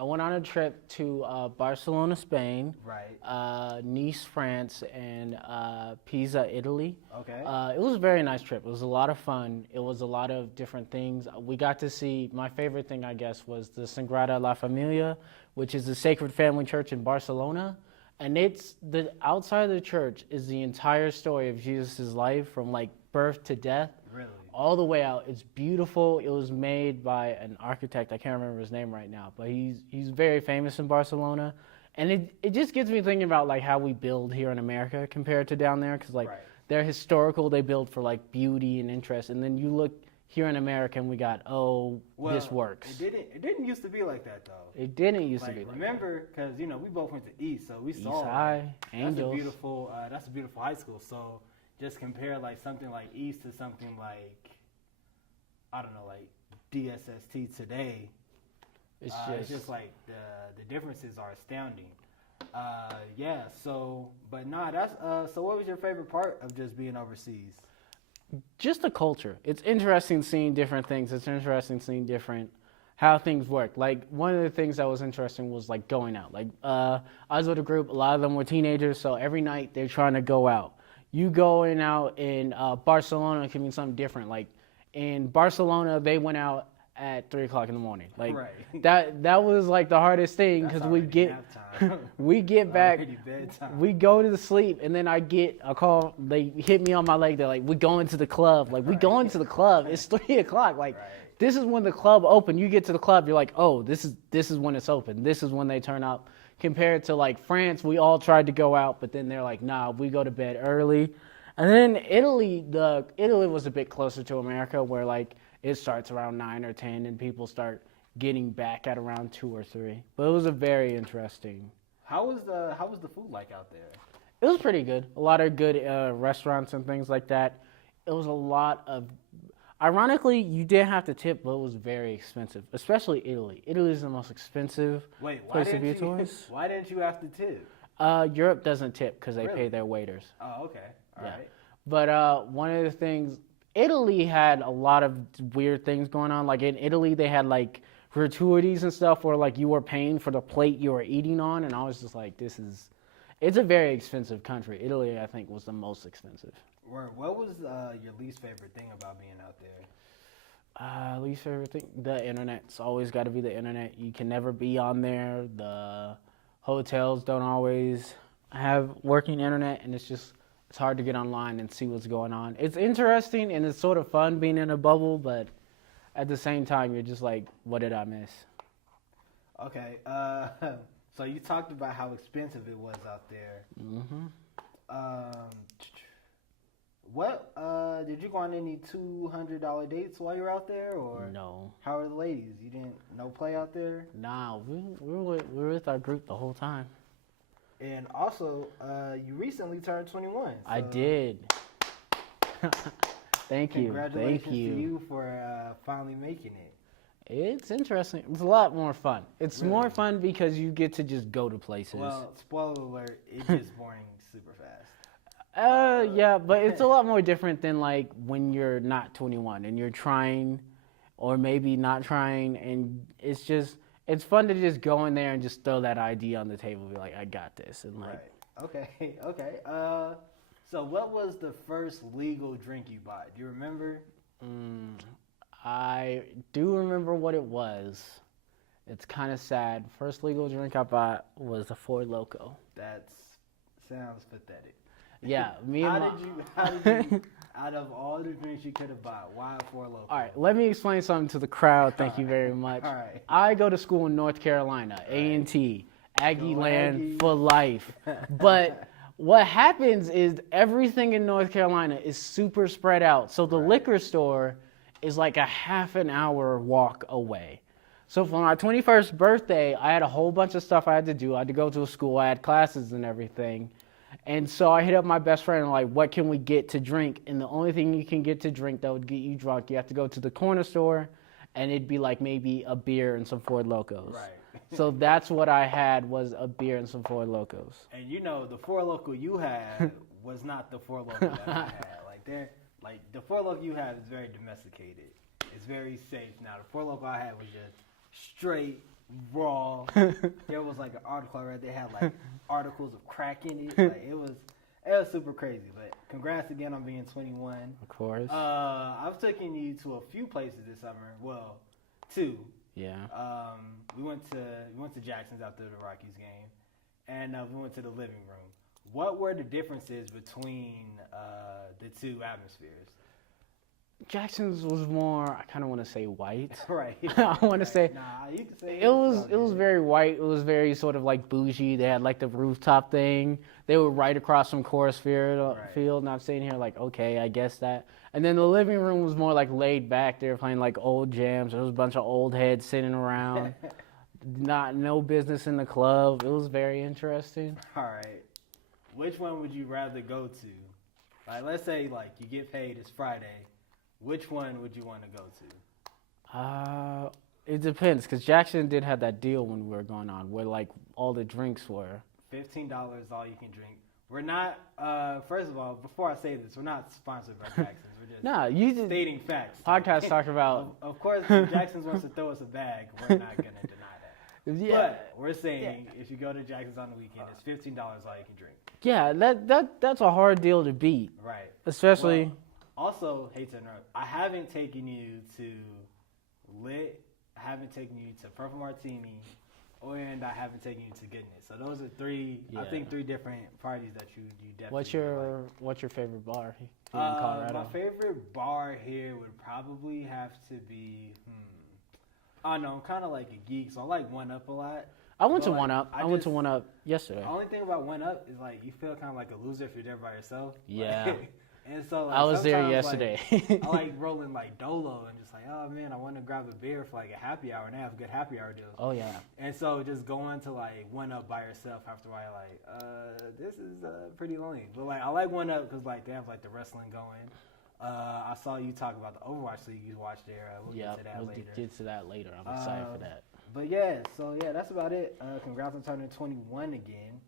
I went on a trip to Barcelona, Spain, Right. Nice, France, and Pisa, Italy. Okay. It was a very nice trip. It was a lot of fun. It was a lot of different things. We got to see, my favorite thing, I guess, was the Sagrada La Familia, which is the Sacred Family Church in Barcelona. And it's the outside of the church is the entire story of Jesus' life from like birth to death Really? all the way out. It's beautiful. It was made by an architect. I can't remember his name right now, but he's very famous in Barcelona. And it just gets me thinking about like how we build here in America compared to down there, because like Right. they're historical. They build for like beauty and interest, and then you look here in America and we got Well, this works. It didn't used to be like that though. It didn't used to Like be like remember, because we both went to East, so we that. saw East High, that's Angels. that's a beautiful high school. So just compare like something like East to something like I don't know, like DSST today. It's just like the differences are astounding. Yeah. So, but nah, that's so. What was your favorite part of just being overseas? Just the culture. It's interesting seeing different things. It's interesting seeing different how things work. Like one of the things that was interesting was like going out. Like I was with a group. A lot of them were teenagers, so every night they're trying to go out. You going out in Barcelona can mean something different. Like in Barcelona, they went out at 3 o'clock in the morning. Like Right. that was like the hardest thing because we already get nap time. we get back. Already bedtime. We go to the sleep, and then I get a call. They hit me on my leg. They're like, "We going to the club." Like, we going to the club. It's 3 o'clock. Like, Right. this is when the club open. You get to the club, you're like, "Oh, this is when it's open. This is when they turn up." Compared to like France, we all tried to go out, but then they're like, "Nah, we go to bed early." And then Italy was a bit closer to America, where like it starts around 9 or 10, and people start getting back at around 2 or 3. But it was a very interesting. How was the food like out there? It was pretty good. A lot of good restaurants and things like that. It was a lot of. Ironically, you didn't have to tip, but it was very expensive, especially Italy. Italy is the most expensive Wait, why place to didn't be a you? tourist. Why didn't you have to tip? Europe doesn't tip because they Really? pay their waiters. Oh, okay, all right. But one of the things, Italy had a lot of weird things going on. Like in Italy, they had like gratuities and stuff where like you were paying for the plate you were eating on, and I was just like, it's a very expensive country. Italy, I think, was the most expensive. What was your least favorite thing about being out there? Least favorite thing, the internet's always got to be the internet. You can never be on there. The hotels don't always have working internet, and it's hard to get online and see what's going on. It's interesting and it's sort of fun being in a bubble, but at the same time, you're just like, what did I miss? Okay, so you talked about how expensive it was out there. Mm-hmm. What did you go on any $200 dates while you were out there, or No. how are the ladies? You didn't no play out there, Nah, we were with our group the whole time. and also you recently turned 21. I so did. Thank you. Congratulations Thank you. to you for finally making it. It's interesting. It's a lot more fun. It's Really? more fun because you get to just go to places. Well, spoiler alert, it gets boring super fast. Yeah, but it's a lot more different than like when you're not 21 and you're trying or maybe not trying, and it's fun to just go in there and just throw that ID on the table and be like, I got this. And like, Right. Okay. So what was the first legal drink you bought? Do you remember? I do remember what it was. It's kind of sad. First legal drink I bought was a Four Loko. That sounds pathetic. Yeah, me and How did you, out of all the drinks you could have bought, why Four Loko? All right, let me explain something to the crowd. Thank you very much. All right. I go to school in North Carolina, A&T, Aggie Go land Aggies. for life. But what happens is everything in North Carolina is super spread out. So the liquor store is like a half an hour walk away. So for my 21st birthday, I had a whole bunch of stuff I had to do. I had to go to a school. I had classes and everything. And so I hit up my best friend and like, what can we get to drink? And the only thing you can get to drink that would get you drunk, you have to go to the corner store, and it'd be like maybe a beer and some Four Locos. Right. So that's what I had, was a beer and some Four Locos. And the Four Loko you had was not the Four Loko that I had. Like the Four Loko you have is very domesticated. It's very safe. Now the Four Loko I had was just straight raw. There was like an article I read. They had like articles of crack in it. Like it was super crazy. But congrats again on being 21. Of course. I've taken you to a few places this summer. Well, 2. Yeah. We went to Jackson's after the Rockies game, and we went to the living room. What were the differences between the two atmospheres? Jackson's was more, I kind of want to say white. Right. I want to say. Nah, you can say it was very white. It was very sort of like bougie. They had like the rooftop thing. They were right across from Coors Field, and I'm sitting here like, okay, I guess that. And then the living room was more like laid back. They were playing like old jams. There was a bunch of old heads sitting around. No business in the club. It was very interesting. All right. Which one would you rather go to? Like, let's say like you get paid. It's Friday. Which one would you want to go to? It depends, because Jackson did have that deal when we were going on, where like all the drinks were $15 all you can drink. We're not. First of all, before I say this, we're not sponsored by Jackson's. We're just stating facts. Podcast talk about. Of course, if Jackson's wants to throw us a bag, we're not gonna deny that. Yeah. But we're saying if you go to Jackson's on the weekend, it's $15 all you can drink. Yeah, that's a hard deal to beat. Right. Especially. Well, also, hate to interrupt, I haven't taken you to Lit, I haven't taken you to Purple Martini, and I haven't taken you to Goodness. So those are 3, I think 3 different parties that you definitely What's your favorite bar here in Colorado? My favorite bar here would probably have to be, I don't know, I'm kind of like a geek, so I like 1UP a lot. I went to 1UP. I went to 1UP yesterday. The only thing about 1UP is like you feel kind of like a loser if you're there by yourself. Yeah. Like, and so like, I was there yesterday. Like, I like rolling like Dolo and just like, oh man, I want to grab a beer for like a happy hour, and they have good happy hour deals. Oh yeah. And so just going to like 1UP by yourself after a while, like, this is pretty lonely. But like I like 1UP because like they have like the wrestling going. I saw you talk about the Overwatch League you watched there. We'll get to that later. Get to that later. I'm excited for that. But yeah, so yeah, that's about it. Congrats on turning 21 again.